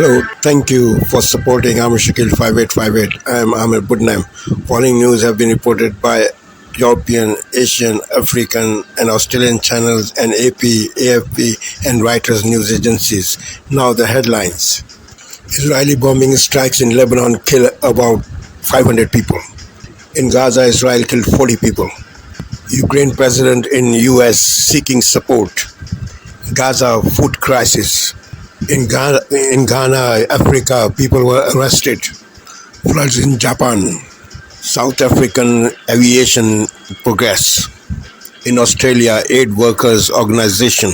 Hello, thank you for supporting I'm Shakil 5858. I'm Ahmed Budnam. Following news have been reported by European, Asian, African, and Australian channels and AP, AFP, and Reuters news agencies. Now the headlines. Israeli bombing strikes in Lebanon kill about 500 people. In Gaza, Israel killed 40 people. Ukraine president in US seeking support. Gaza food crisis. In Ghana, Africa, people were arrested. Floods in Japan. South African aviation progress. In Australia, aid workers organisation.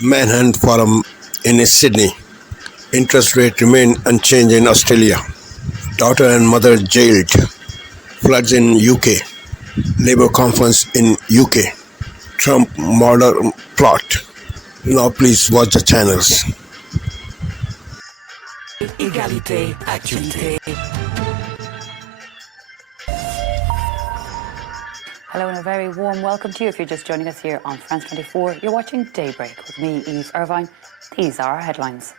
Manhunt forum in Sydney. Interest rate remain unchanged in Australia. Daughter and mother jailed. Floods in UK. Labour conference in UK. Trump murder plot. Now please watch the channels. Égalité, actualité. Hello and a very warm welcome to you if you're just joining us here on France 24. You're watching Daybreak with me, Eve Irvine. These are our headlines.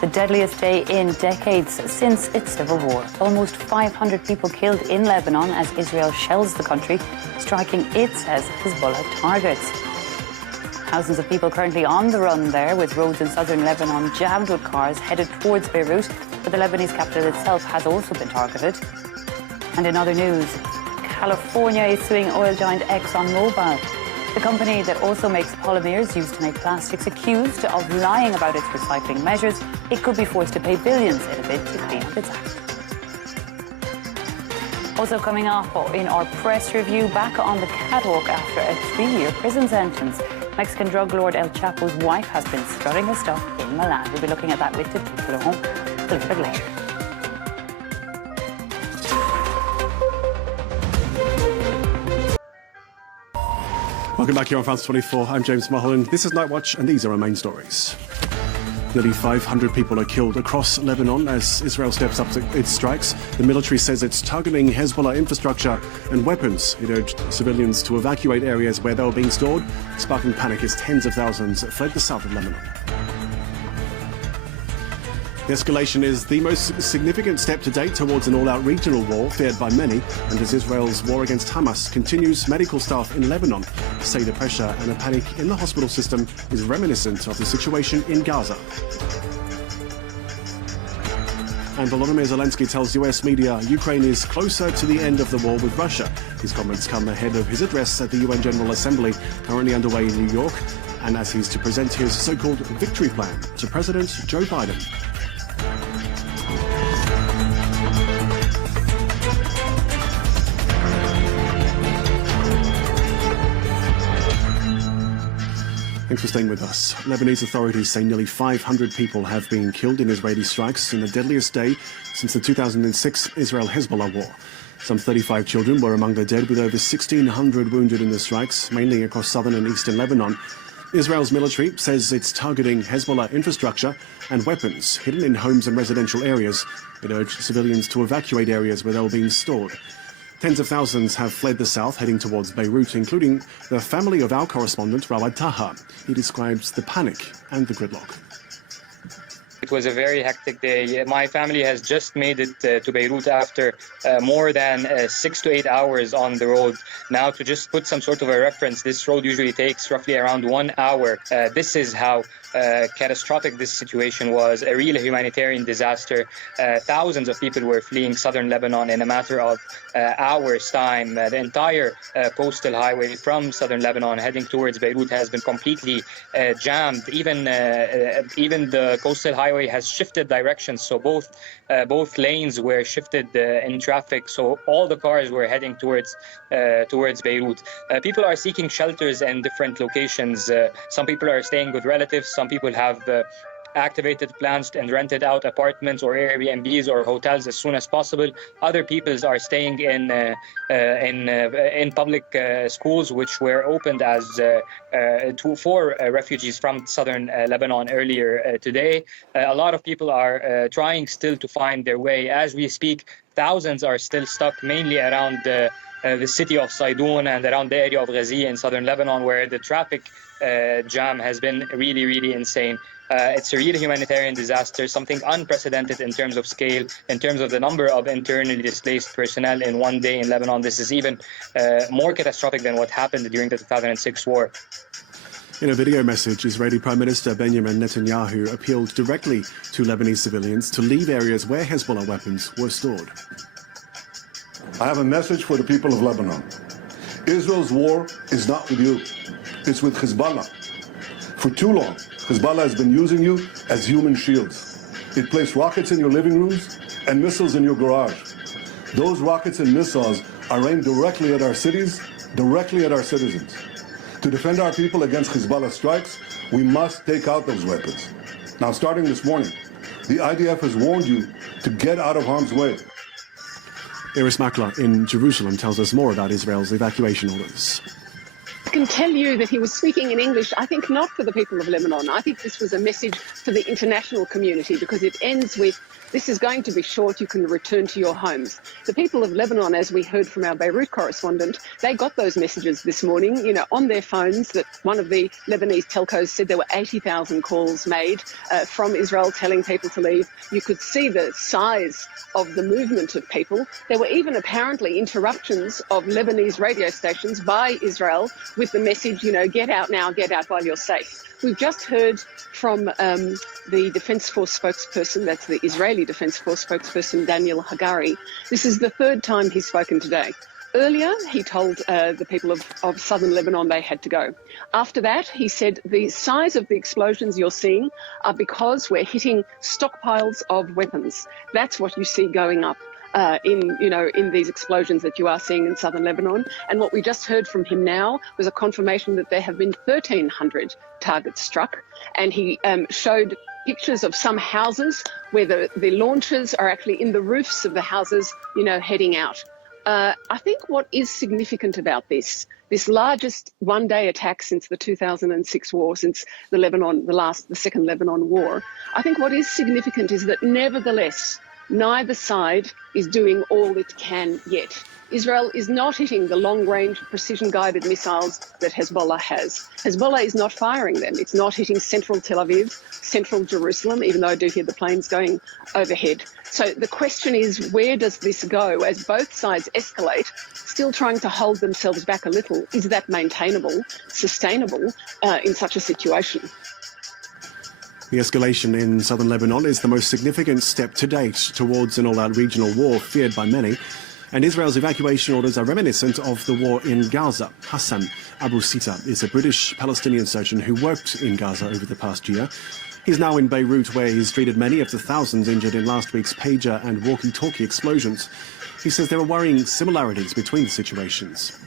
The deadliest day in decades since its civil war. Almost 500 people killed in Lebanon as Israel shells the country, striking, it says, Hezbollah targets. Thousands of people currently on the run there, with roads in southern Lebanon jammed with cars headed towards Beirut, but the Lebanese capital itself has also been targeted. And in other news, California is suing oil giant ExxonMobil. The company that also makes polymers used to make plastics, accused of lying about its recycling measures. It could be forced to pay billions in a bid to clean up its act. Also coming up in our press review, back on the catwalk after a 3-year prison sentence. Mexican drug lord El Chapo's wife has been strutting her stuff in Milan. We'll be looking at that with the Laurent a little bit later. Welcome back here on France 24. I'm James Mulholland. This is Night Watch, and these are our main stories. Nearly 500 people are killed across Lebanon as Israel steps up its strikes. The military says it's targeting Hezbollah infrastructure and weapons. It urged civilians to evacuate areas where they were being stored, sparking panic as tens of thousands fled the south of Lebanon. The escalation is the most significant step to date towards an all-out regional war feared by many, and as Israel's war against Hamas continues, medical staff in Lebanon say the pressure and the panic in the hospital system is reminiscent of the situation in Gaza. And Volodymyr Zelensky tells US media Ukraine is closer to the end of the war with Russia. His comments come ahead of his address at the UN General Assembly, currently underway in New York, and as he's to present his so-called victory plan to President Joe Biden. Thanks for staying with us. Lebanese authorities say nearly 500 people have been killed in Israeli strikes in the deadliest day since the 2006 Israel-Hezbollah war. Some 35 children were among the dead, with over 1,600 wounded in the strikes, mainly across southern and eastern Lebanon. Israel's military says it's targeting Hezbollah infrastructure and weapons hidden in homes and residential areas. It urged civilians to evacuate areas where they were being stored. Tens of thousands have fled the south, heading towards Beirut, including the family of our correspondent, Rawad Taha. He describes the panic and the gridlock. It was a very hectic day. My family has just made it to Beirut after more than 6 to 8 hours on the road. Now, to just put some sort of a reference, this road usually takes roughly around 1 hour. This is how catastrophic this situation was, a real humanitarian disaster. Thousands of people were fleeing southern Lebanon in a matter of hours' time. The entire coastal highway from southern Lebanon heading towards Beirut has been completely jammed. Even the coastal highway has shifted directions, so both lanes were shifted in traffic. So all the cars were heading towards Beirut. People are seeking shelters in different locations. Some people are staying with relatives. Some people have activated plans and rented out apartments or Airbnbs or hotels as soon as possible. Other people are staying in public schools, which were opened as for refugees from southern Lebanon earlier today. A lot of people are trying still to find their way. As we speak, thousands are still stuck, mainly around the city of Saidoun and around the area of Ghazi in southern Lebanon, where the traffic jam has been really, really insane. It's a real humanitarian disaster, something unprecedented in terms of scale, in terms of the number of internally displaced personnel in one day in Lebanon. This is even more catastrophic than what happened during the 2006 war. In a video message, Israeli Prime Minister Benjamin Netanyahu appealed directly to Lebanese civilians to leave areas where Hezbollah weapons were stored. I have a message for the people of Lebanon. Israel's war is not with you. It's with Hezbollah. For too long, Hezbollah has been using you as human shields. It placed rockets in your living rooms and missiles in your garage. Those rockets and missiles are aimed directly at our cities, directly at our citizens. To defend our people against Hezbollah strikes, we must take out those weapons. Now, starting this morning, the IDF has warned you to get out of harm's way. Iris Makler in Jerusalem tells us more about Israel's evacuation orders. I can tell you that he was speaking in English, I think not for the people of Lebanon. I think this was a message for the international community, because it ends with, this is going to be short, you can return to your homes. The people of Lebanon, as we heard from our Beirut correspondent, they got those messages this morning, on their phones. That one of the Lebanese telcos said there were 80,000 calls made from Israel telling people to leave. You could see the size of the movement of people. There were even apparently interruptions of Lebanese radio stations by Israel with the message, get out now, get out while you're safe. We've just heard from the Defence Force spokesperson, that's the Israeli Defence Force spokesperson, Daniel Hagari. This is the third time he's spoken today. Earlier, he told the people of southern Lebanon they had to go. After that, he said the size of the explosions you're seeing are because we're hitting stockpiles of weapons. That's what you see going up in these explosions that you are seeing in southern Lebanon. And what we just heard from him now was a confirmation that there have been 1,300 targets struck. And he showed pictures of some houses where the launchers are actually in the roofs of the houses, heading out. I think what is significant about this largest one-day attack since the 2006 war, since the second Lebanon war, I think what is significant is that nevertheless, neither side is doing all it can yet. Israel is not hitting the long-range precision-guided missiles that Hezbollah has. Hezbollah is not firing them. It's not hitting central Tel Aviv, central Jerusalem, even though I do hear the planes going overhead. So the question is, where does this go as both sides escalate, still trying to hold themselves back a little? Is that maintainable, sustainable in such a situation? The escalation in southern Lebanon is the most significant step to date towards an all-out regional war feared by many. And Israel's evacuation orders are reminiscent of the war in Gaza. Hassan Abu Sita is a British Palestinian surgeon who worked in Gaza over the past year. He's now in Beirut, where he's treated many of the thousands injured in last week's pager and walkie-talkie explosions. He says there are worrying similarities between the situations.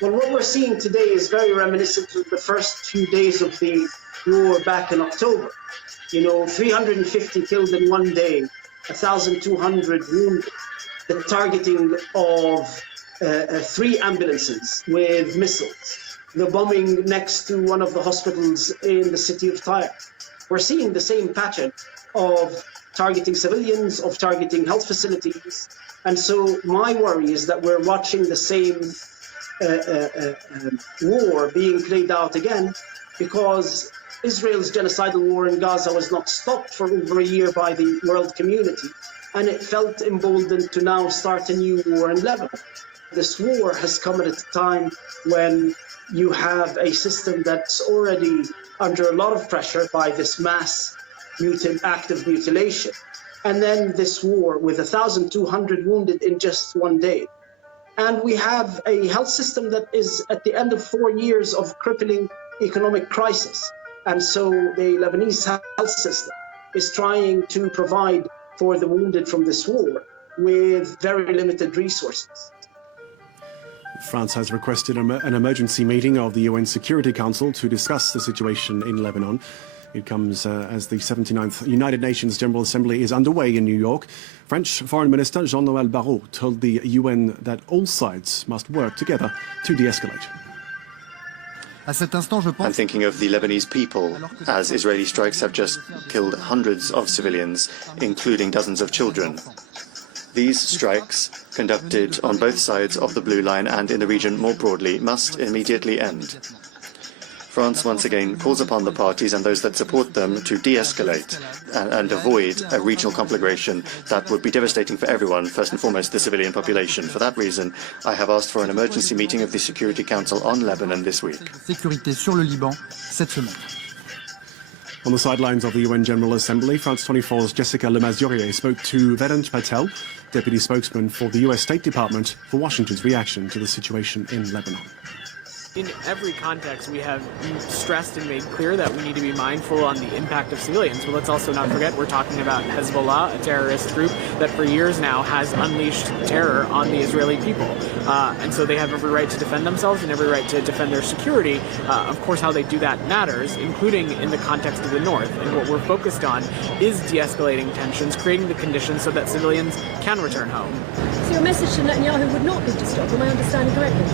Well, what we're seeing today is very reminiscent of the first few days of the war back in October. 350 killed in one day, 1,200 wounded, the targeting of 3 ambulances with missiles, the bombing next to one of the hospitals in the city of Tyre. We're seeing the same pattern of targeting civilians, of targeting health facilities. And so my worry is that we're watching the same war being played out again, because Israel's genocidal war in Gaza was not stopped for over a year by the world community, and it felt emboldened to now start a new war in Lebanon. This war has come at a time when you have a system that's already under a lot of pressure by this mass act of mutilation, and then this war with 1,200 wounded in just one day. And we have a health system that is at the end of 4 years of crippling economic crisis. And so the Lebanese health system is trying to provide for the wounded from this war with very limited resources. France has requested an emergency meeting of the UN Security Council to discuss the situation in Lebanon. It comes as the 79th United Nations General Assembly is underway in New York. French Foreign Minister Jean-Noël Barrot told the UN that all sides must work together to de-escalate. I'm thinking of the Lebanese people, as Israeli strikes have just killed hundreds of civilians, including dozens of children. These strikes, conducted on both sides of the Blue Line and in the region more broadly, must immediately end. France once again calls upon the parties and those that support them to de-escalate and avoid a regional conflagration that would be devastating for everyone, first and foremost the civilian population. For that reason, I have asked for an emergency meeting of the Security Council on Lebanon this week. Sécurité sur le Liban cette semaine. On the sidelines of the UN General Assembly, France 24's Jessica Lemazurier spoke to Vedant Patel, deputy spokesman for the US State Department, for Washington's reaction to the situation in Lebanon. In every context, we have stressed and made clear that we need to be mindful on the impact of civilians. But let's also not forget we're talking about Hezbollah, a terrorist group that for years now has unleashed terror on the Israeli people. And so they have every right to defend themselves and every right to defend their security. Of course, how they do that matters, including in the context of the north. And what we're focused on is de-escalating tensions, creating the conditions so that civilians can return home. So your message to Netanyahu would not be to stop, am I understanding correctly?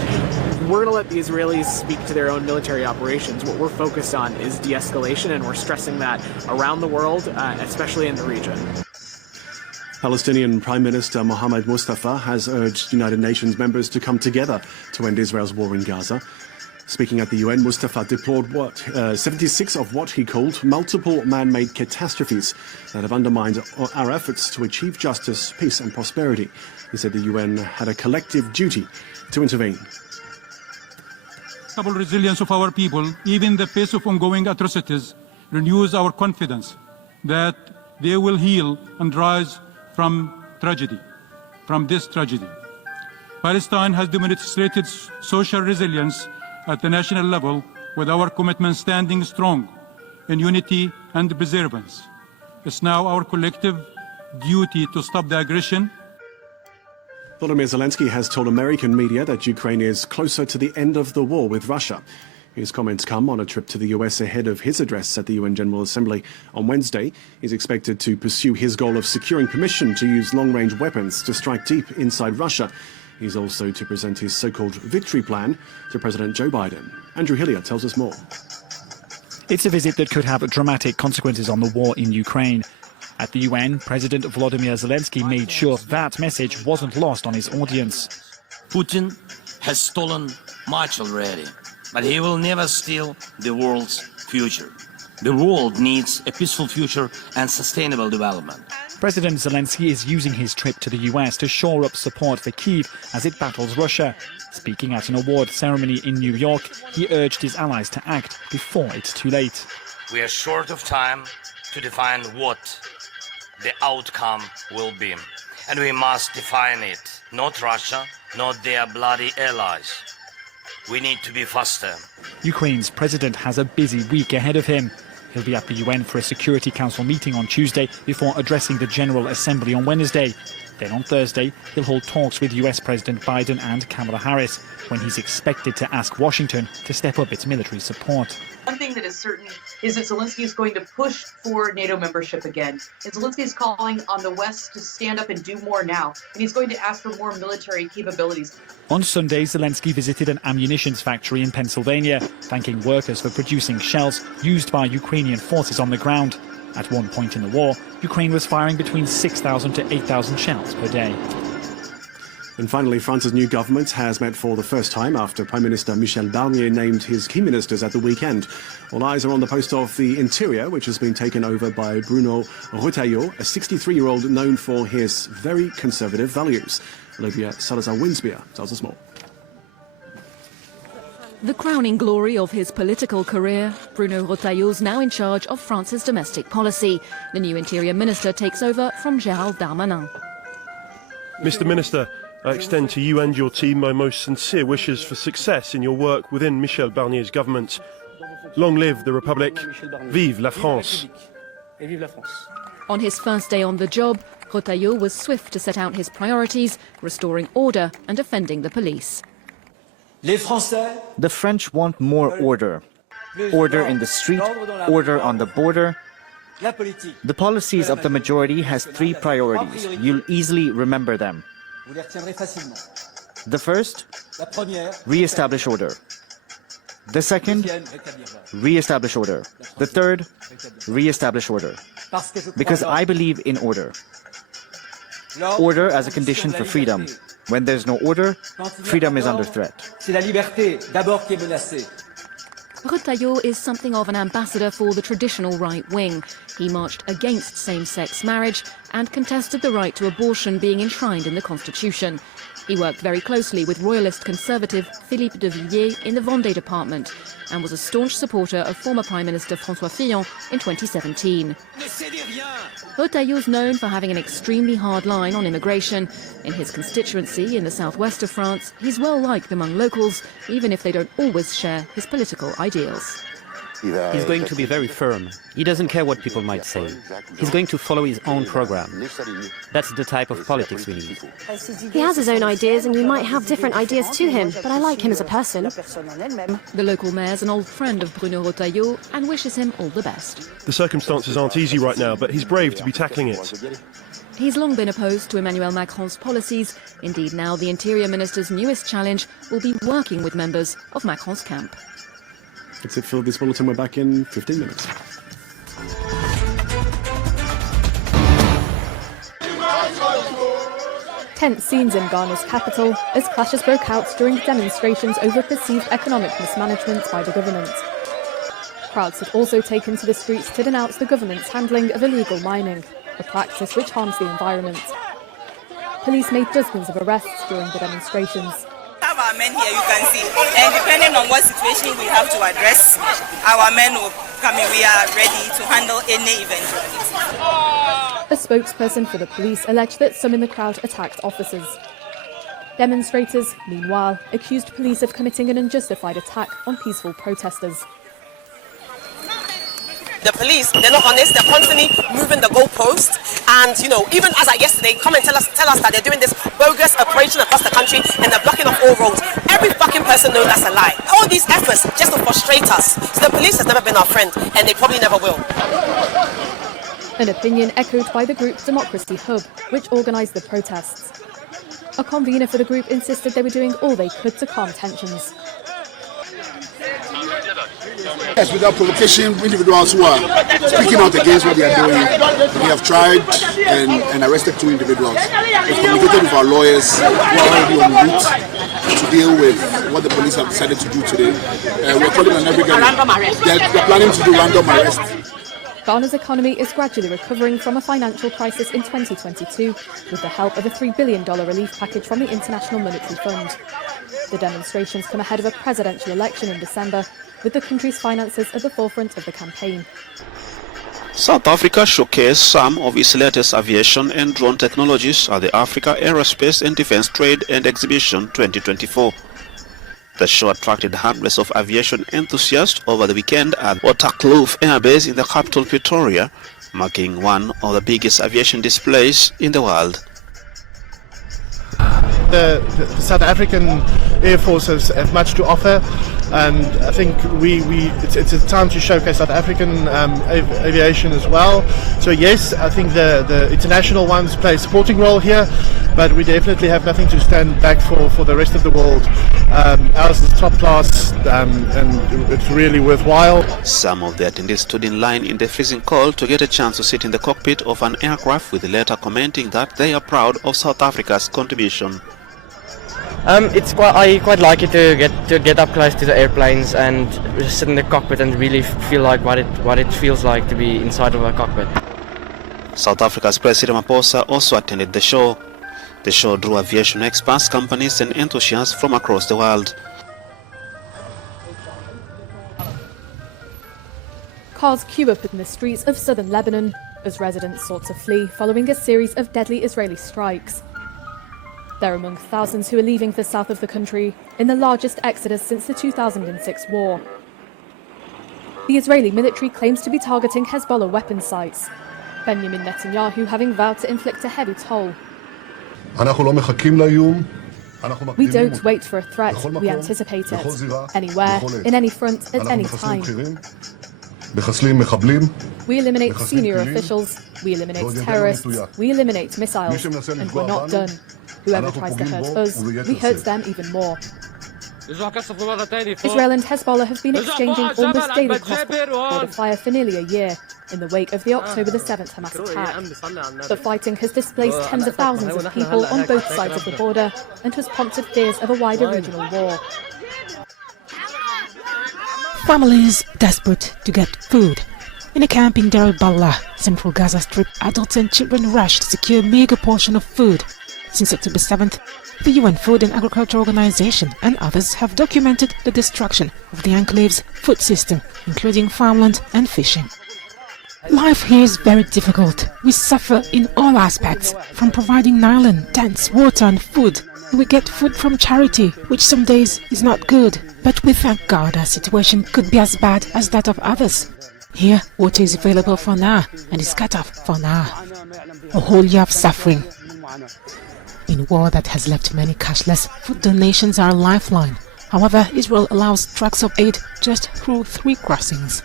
We're going to let the Israelis speak to their own military operations. What we're focused on is de-escalation, and we're stressing that around the world, especially in the region. Palestinian Prime Minister Mohammed Mustafa has urged United Nations members to come together to end Israel's war in Gaza. Speaking at the UN, Mustafa deplored 76 of what he called multiple man-made catastrophes that have undermined our efforts to achieve justice, peace and prosperity. He said the UN had a collective duty to intervene. The resilience of our people, even in the face of ongoing atrocities, renews our confidence that they will heal and rise from this tragedy. Palestine has demonstrated social resilience at the national level, with our commitment standing strong in unity and perseverance. It's now our collective duty to stop the aggression. Volodymyr Zelensky has told American media that Ukraine is closer to the end of the war with Russia. His comments come on a trip to the US ahead of his address at the UN General Assembly on Wednesday. He's expected to pursue his goal of securing permission to use long-range weapons to strike deep inside Russia. He's also to present his so-called victory plan to President Joe Biden. Andrew Hillier tells us more. It's a visit that could have dramatic consequences on the war in Ukraine. At the UN, President Volodymyr Zelensky made sure that message wasn't lost on his audience. Putin has stolen much already, but he will never steal the world's future. The world needs a peaceful future and sustainable development. President Zelensky is using his trip to the US to shore up support for Kyiv as it battles Russia. Speaking at an award ceremony in New York, he urged his allies to act before it's too late. We are short of time to define what the outcome will be, and we must define it, not Russia, not their bloody allies. We need to be faster. Ukraine's president has a busy week ahead of him. He'll be at the UN for a Security Council meeting on Tuesday before addressing the General Assembly on Wednesday. Then on Thursday, he'll hold talks with US President Biden and Kamala Harris, when he's expected to ask Washington to step up its military support. One thing that is certain is that Zelensky is going to push for NATO membership again. And Zelensky is calling on the West to stand up and do more now. And he's going to ask for more military capabilities. On Sunday, Zelensky visited an ammunitions factory in Pennsylvania, thanking workers for producing shells used by Ukrainian forces on the ground. At one point in the war, Ukraine was firing between 6,000 to 8,000 shells per day. And finally, France's new government has met for the first time after Prime Minister Michel Barnier named his key ministers at the weekend. All eyes are on the post of the Interior, which has been taken over by Bruno Retailleau, a 63-year-old known for his very conservative values. Olivia Salazar-Winsbier tells us more. The crowning glory of his political career, Bruno Retailleau's now in charge of France's domestic policy. The new Interior Minister takes over from Gérald Darmanin. Mr. Minister, I extend to you and your team my most sincere wishes for success in your work within Michel Barnier's government. Long live the Republic. Vive la France. On his first day on the job, Retailleau was swift to set out his priorities, restoring order and defending the police. The French want more order. Order in the street, order on the border. The policies of the majority has 3 priorities. You'll easily remember them. The first, re-establish order. The second, re-establish order. The third, re-establish order. Because I believe in order. Order as a condition for freedom. When there's no order, freedom is under threat. Retailleau is something of an ambassador for the traditional right wing. He marched against same-sex marriage and contested the right to abortion being enshrined in the constitution. He worked very closely with royalist conservative Philippe de Villiers in the Vendée department and was a staunch supporter of former Prime Minister François Fillon in 2017. Retailleau is known for having an extremely hard line on immigration. In his constituency in the southwest of France, he's well liked among locals, even if they don't always share his political ideals. He's going to be very firm. He doesn't care what people might say. He's going to follow his own program. That's the type of politics we need. He has his own ideas and we might have different ideas to him, but I like him as a person. The local mayor's an old friend of Bruno Retailleau and wishes him all the best. The circumstances aren't easy right now, but he's brave to be tackling it. He's long been opposed to Emmanuel Macron's policies. Indeed, now the Interior Minister's newest challenge will be working with members of Macron's camp. That's it for this bulletin. We're back in 15 minutes. Tense scenes in Ghana's capital as clashes broke out during demonstrations over perceived economic mismanagement by the government. Crowds had also taken to the streets to denounce the government's handling of illegal mining, a practice which harms the environment. Police made dozens of arrests during the demonstrations. Our men here, you can see, and depending on what situation we have to address, our men will come in. We are ready to handle any eventuality. A spokesperson for the police alleged that some in the crowd attacked officers. Demonstrators, meanwhile, accused police of committing an unjustified attack on peaceful protesters. The police, they're not honest, they're constantly moving the goalpost, and even as at yesterday, come and tell us that they're doing this bogus operation across the country and they're blocking off all roads. Every fucking person knows that's a lie. All these efforts just to frustrate us. So the police has never been our friend, and they probably never will. An opinion echoed by the group Democracy Hub, which organised the protests. A convener for the group insisted they were doing all they could to calm tensions. Yes, without provocation, individuals who are speaking out against what they are doing. We have tried and arrested 2 individuals. We've communicated with our lawyers who are already en route to deal with what the police have decided to do today. We're calling on everybody. They're planning to do random arrests. Ghana's economy is gradually recovering from a financial crisis in 2022 with the help of a $3 billion relief package from the International Monetary Fund. The demonstrations come ahead of a presidential election in December, with the country's finances at the forefront of the campaign. South Africa showcased some of its latest aviation and drone technologies at the Africa Aerospace and Defense Trade and Exhibition 2024. The show attracted hundreds of aviation enthusiasts over the weekend at Waterkloof Air Base in the capital Pretoria, marking one of the biggest aviation displays in the world. The South African Air Force have much to offer, and I think it's a time to showcase South African aviation as well. So yes, I think the international ones play a supporting role here, but we definitely have nothing to stand back for the rest of the world. Ours is top class, and it's really worthwhile. Some of the attendees stood in line in the freezing cold to get a chance to sit in the cockpit of an aircraft, with the latter commenting that they are proud of South Africa's contribution. I quite like it to get up close to the airplanes and just sit in the cockpit and really feel like what it feels like to be inside of a cockpit. South Africa's President Ramaphosa also attended the show. The show drew aviation experts, companies and enthusiasts from across the world. Cars queue up in the streets of southern Lebanon as residents sought to flee following a series of deadly Israeli strikes. They're among thousands who are leaving the south of the country in the largest exodus since the 2006 war. The Israeli military claims to be targeting Hezbollah weapon sites, Benjamin Netanyahu having vowed to inflict a heavy toll. We don't wait for a threat, we anticipate it. Anywhere, in any front, at any time. We eliminate senior officials, we eliminate terrorists, we eliminate missiles, and we're not done. Whoever tries to hurt us, we hurt them even more. Israel and Hezbollah have been exchanging almost daily crossfire for the fire for nearly a year, in the wake of the October the 7th Hamas attack. The fighting has displaced tens of thousands of people on both sides of the border and has prompted fears of a wider regional war. Families desperate to get food. In a camp in Deir al-Balah, central Gaza Strip, adults and children rush to secure a meager portion of food. Since October 7th, the UN Food and Agriculture Organization and others have documented the destruction of the enclave's food system, including farmland and fishing. Life here is very difficult. We suffer in all aspects, from providing nylon, tents, water and food. We get food from charity, which some days is not good, but we thank God our situation could be as bad as that of others. Here, water is available for now and is cut off for now. A whole year of suffering. In a war that has left many cashless, food donations are a lifeline. However, Israel allows trucks of aid just through 3 crossings.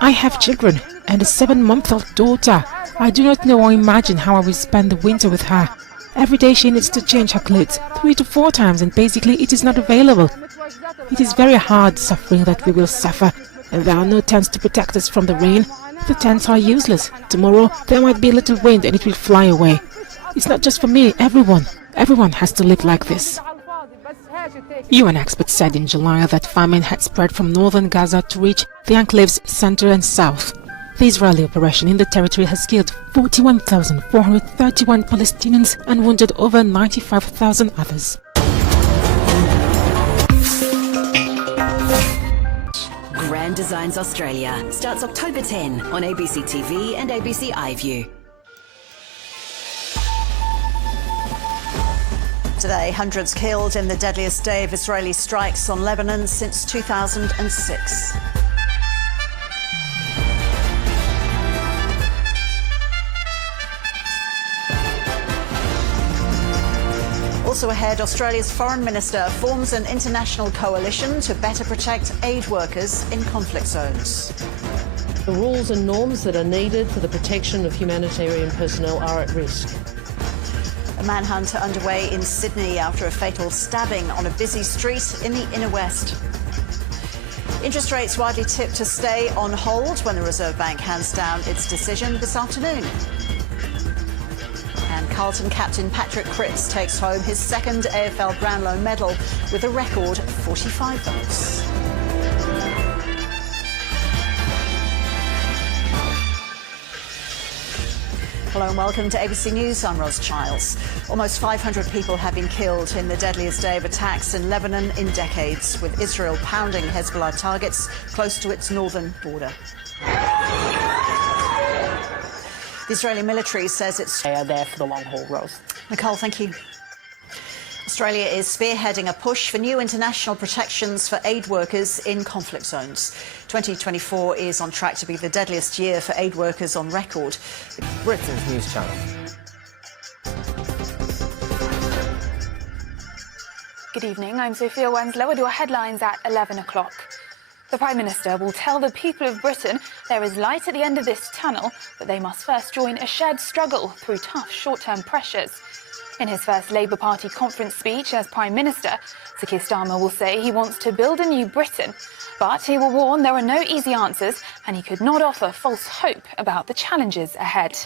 I have children and a 7-month-old daughter. I do not know or imagine how I will spend the winter with her. Every day she needs to change her clothes 3 to 4 times and basically it is not available. It is very hard suffering that we will suffer, and there are no tents to protect us from the rain. The tents are useless. Tomorrow there might be a little wind and it will fly away. It's not just for me, everyone. Everyone has to live like this. UN experts said in July that famine had spread from northern Gaza to reach the enclave's center and south. The Israeli operation in the territory has killed 41,431 Palestinians and wounded over 95,000 others. Grand Designs Australia starts October 10 on ABC TV and ABC iView. Today, hundreds killed in the deadliest day of Israeli strikes on Lebanon since 2006. Also ahead, Australia's Foreign Minister forms an international coalition to better protect aid workers in conflict zones. The rules and norms that are needed for the protection of humanitarian personnel are at risk. A manhunt underway in Sydney after a fatal stabbing on a busy street in the inner west. Interest rates widely tipped to stay on hold when the Reserve Bank hands down its decision this afternoon. And Carlton captain Patrick Cripps takes home his 2nd AFL Brownlow medal with a record 45 votes. Hello and welcome to ABC News. I'm Ros Childs. Almost 500 people have been killed in the deadliest day of attacks in Lebanon in decades, with Israel pounding Hezbollah targets close to its northern border. The Israeli military says they are there for the long haul, Rose. Nicole, thank you. Australia is spearheading a push for new international protections for aid workers in conflict zones. 2024 is on track to be the deadliest year for aid workers on record. Britain's news channel. Good evening, I'm Sophia Wenslow with your headlines at 11 o'clock. The Prime Minister will tell the people of Britain there is light at the end of this tunnel, but they must first join a shared struggle through tough short-term pressures. In his first Labour Party conference speech as Prime Minister, Sir Keir Starmer will say he wants to build a new Britain, but he will warn there are no easy answers and he could not offer false hope about the challenges ahead.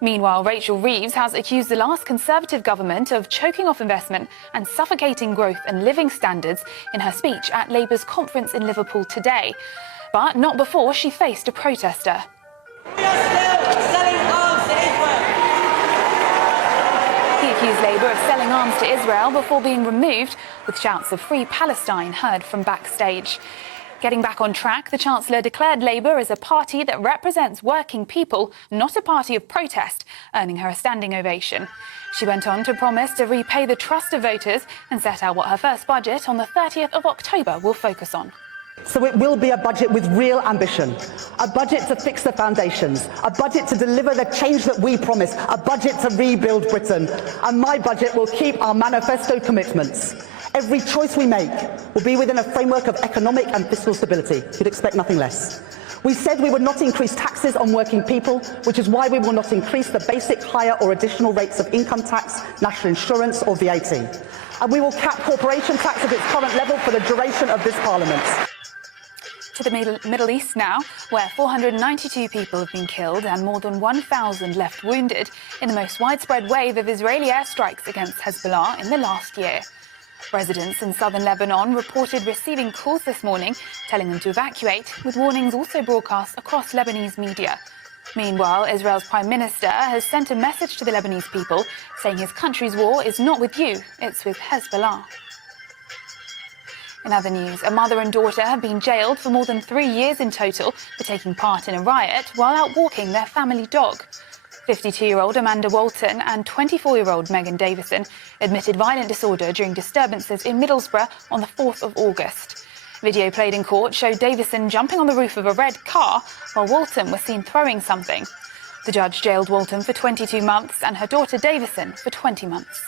Meanwhile, Rachel Reeves has accused the last Conservative government of choking off investment and suffocating growth and living standards in her speech at Labour's conference in Liverpool today, but not before she faced a protester. We are still selling arms to Israel. He accused Labour of selling arms to Israel before being removed, with shouts of Free Palestine heard from backstage. Getting back on track, the Chancellor declared Labour as a party that represents working people, not a party of protest, earning her a standing ovation. She went on to promise to repay the trust of voters and set out what her first budget on the 30th of October will focus on. So it will be a budget with real ambition, a budget to fix the foundations, a budget to deliver the change that we promised, a budget to rebuild Britain. And my budget will keep our manifesto commitments. Every choice we make will be within a framework of economic and fiscal stability. You'd expect nothing less. We said we would not increase taxes on working people, which is why we will not increase the basic, higher or additional rates of income tax, national insurance or VAT. and we will cap corporation tax at its current level for the duration of this Parliament. To the Middle East now, where 492 people have been killed and more than 1,000 left wounded in the most widespread wave of Israeli airstrikes against Hezbollah in the last year. Residents in southern Lebanon reported receiving calls this morning telling them to evacuate, with warnings also broadcast across Lebanese media. Meanwhile, Israel's Prime Minister has sent a message to the Lebanese people saying his country's war is not with you, it's with Hezbollah. In other news, a mother and daughter have been jailed for more than 3 years in total for taking part in a riot while out walking their family dog. 52-year-old Amanda Walton and 24-year-old Megan Davison admitted violent disorder during disturbances in Middlesbrough on the 4th of August. Video played in court showed Davison jumping on the roof of a red car while Walton was seen throwing something. The judge jailed Walton for 22 months and her daughter Davison for 20 months.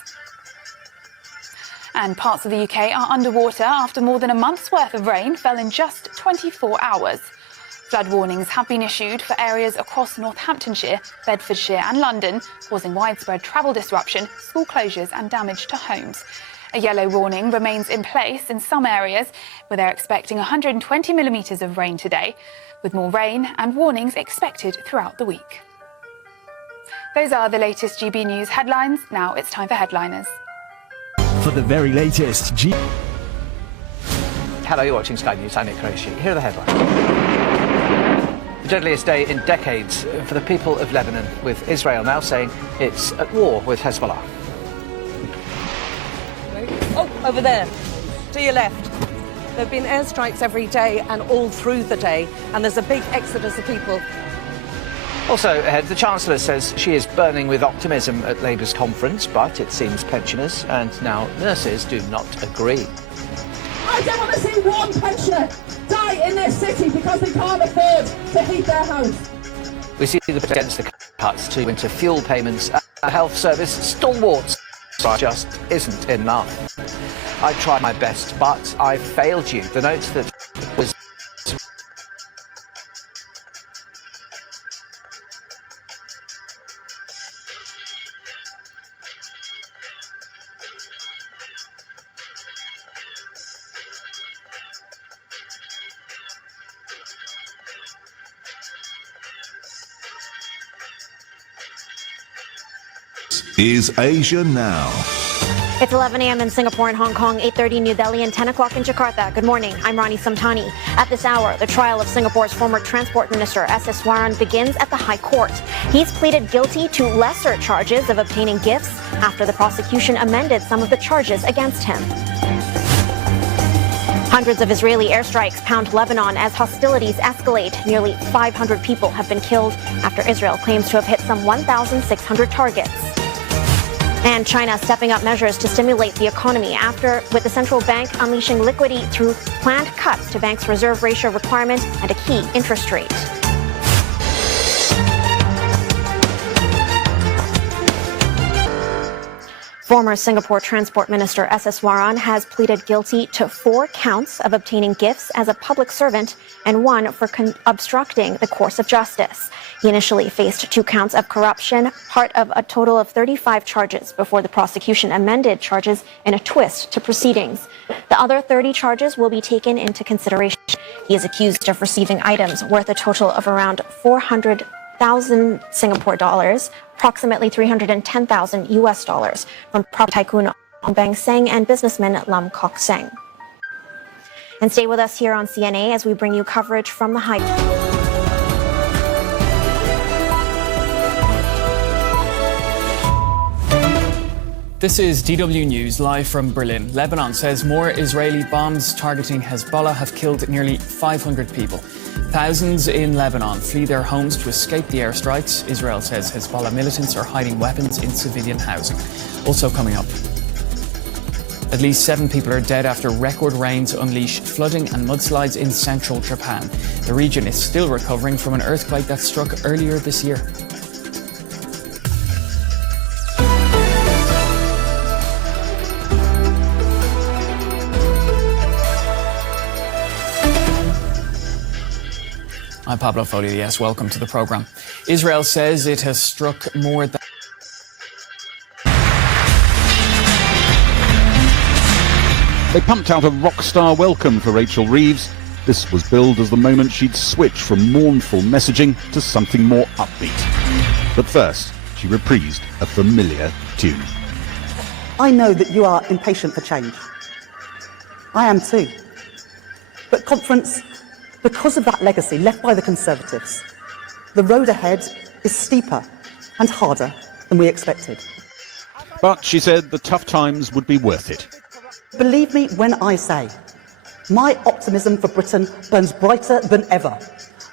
And parts of the UK are underwater after more than a month's worth of rain fell in just 24 hours. Flood warnings have been issued for areas across Northamptonshire, Bedfordshire and London, causing widespread travel disruption, school closures and damage to homes. A yellow warning remains in place in some areas where they're expecting 120 millimetres of rain today, with more rain and warnings expected throughout the week. Those are the latest GB News headlines. Now it's time for Headliners. For the very latest Hello, you're watching Sky News. I'm Nick Qureshi. Here are the headlines. The deadliest day in decades for the people of Lebanon, with Israel now saying it's at war with Hezbollah. Oh, over there, to your left. There have been airstrikes every day and all through the day, and there's a big exodus of people. Also ahead, the Chancellor says she is burning with optimism at Labour's conference, but it seems pensioners and now nurses do not agree. I don't want to see one pensioner die in this city because they can't afford to heat their house. We see the against the cuts to winter fuel payments. A health service stalwarts just isn't enough. I tried my best, but I failed you. The note that was is Asia Now. It's 11 a.m. in Singapore and Hong Kong, 8:30 New Delhi and 10 o'clock in Jakarta. Good morning, I'm Rani Samtani. At this hour, the trial of Singapore's former Transport Minister S.S. Waran begins at the High Court. He's pleaded guilty to lesser charges of obtaining gifts after the prosecution amended some of the charges against him. Hundreds of Israeli airstrikes pound Lebanon as hostilities escalate. Nearly 500 people have been killed after Israel claims to have hit some 1,600 targets. And China stepping up measures to stimulate the economy with the central bank unleashing liquidity through planned cuts to bank's reserve ratio requirement and a key interest rate. Former Singapore Transport Minister S.S. Waran has pleaded guilty to 4 counts of obtaining gifts as a public servant and 1 for obstructing the course of justice. He initially faced 2 counts of corruption, part of a total of 35 charges before the prosecution amended charges in a twist to proceedings. The other 30 charges will be taken into consideration. He is accused of receiving items worth a total of around 400,000 Singapore dollars, approximately 310,000 US dollars, from property tycoon Ong Beng Seng and businessman Lam Kok Seng. And stay with us here on CNA as we bring you coverage from the High Court. This is DW News live from Berlin. Lebanon says more Israeli bombs targeting Hezbollah have killed nearly 500 people. Thousands in Lebanon flee their homes to escape the airstrikes. Israel says Hezbollah militants are hiding weapons in civilian housing. Also coming up, at least 7 people are dead after record rains unleash flooding and mudslides in central Japan. The region is still recovering from an earthquake that struck earlier this year. I'm Pablo Folio. Yes, welcome to the programme. Israel says it has struck more than They pumped out a rock star welcome for Rachel Reeves. This was billed as the moment she'd switch from mournful messaging to something more upbeat. But first, she reprised a familiar tune. I know that you are impatient for change. I am too. But conference, because of that legacy left by the Conservatives, the road ahead is steeper and harder than we expected. But she said the tough times would be worth it. Believe me when I say, my optimism for Britain burns brighter than ever.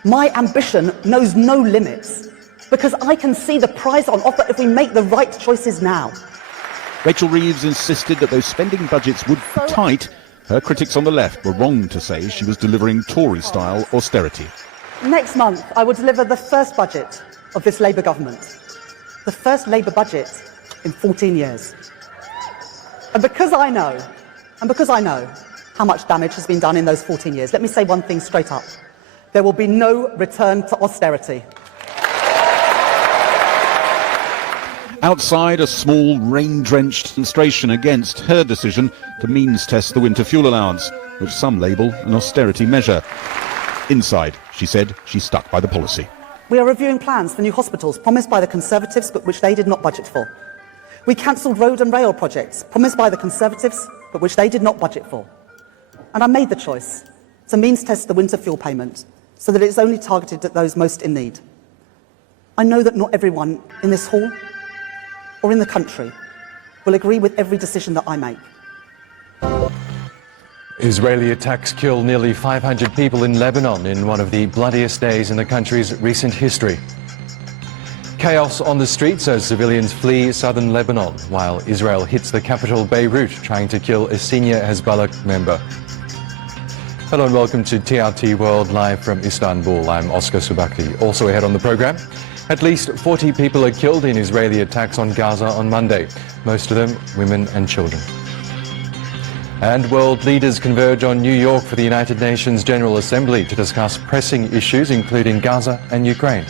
My ambition knows no limits, because I can see the prize on offer if we make the right choices now. Rachel Reeves insisted that those spending budgets would be tight. Her critics on the left were wrong to say she was delivering Tory-style austerity. Next month, I will deliver the first budget of this Labour government. The first Labour budget in 14 years. And because I know how much damage has been done in those 14 years, let me say one thing straight up. There will be no return to austerity. Outside, a small, rain-drenched demonstration against her decision to means-test the winter fuel allowance, which some label an austerity measure. Inside, she said she stuck by the policy. We are reviewing plans for new hospitals promised by the Conservatives but which they did not budget for. We cancelled road and rail projects promised by the Conservatives but which they did not budget for. And I made the choice to means-test the winter fuel payment so that it is only targeted at those most in need. I know that not everyone in this hall or in the country will agree with every decision that I make. Israeli attacks kill nearly 500 people in Lebanon in one of the bloodiest days in the country's recent history. Chaos on the streets as civilians flee southern Lebanon, while Israel hits the capital Beirut, trying to kill a senior Hezbollah member. Hello and welcome to TRT World live from Istanbul. I'm Oscar Subakli. Also ahead on the program, at least 40 people are killed in Israeli attacks on Gaza on Monday, most of them women and children. And world leaders converge on New York for the United Nations General Assembly to discuss pressing issues including Gaza and Ukraine.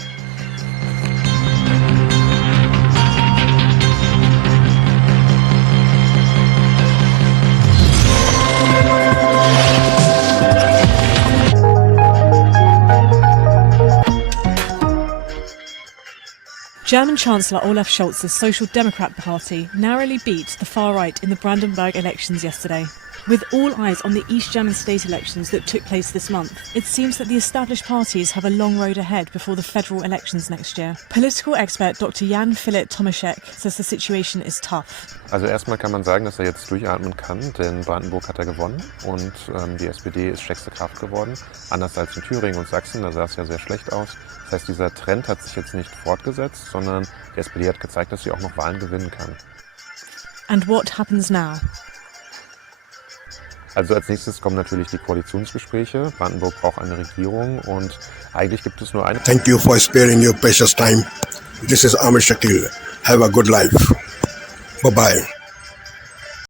German Chancellor Olaf Scholz's Social Democrat Party narrowly beat the far right in the Brandenburg elections yesterday. With all eyes on the East German state elections that took place this month, it seems that the established parties have a long road ahead before the federal elections next year. Political expert Dr. Jan Philipp Tomaszek says the situation is tough. Also erstmal kann man sagen, dass jetzt durchatmen kann, denn Brandenburg hat gewonnen und die SPD ist stärkste Kraft geworden. Anders als in Thüringen und Sachsen, da sah es ja sehr schlecht aus. Das heißt, dieser Trend hat sich jetzt nicht fortgesetzt, sondern die SPD hat gezeigt, dass sie auch noch Wahlen gewinnen kann. And what happens now? Also als nächstes kommen natürlich die Koalitionsgespräche. Brandenburg braucht eine Regierung und eigentlich gibt es nur eine. Thank you for sparing your precious time. This is Amir Shakil. Have a good life. Bye-bye.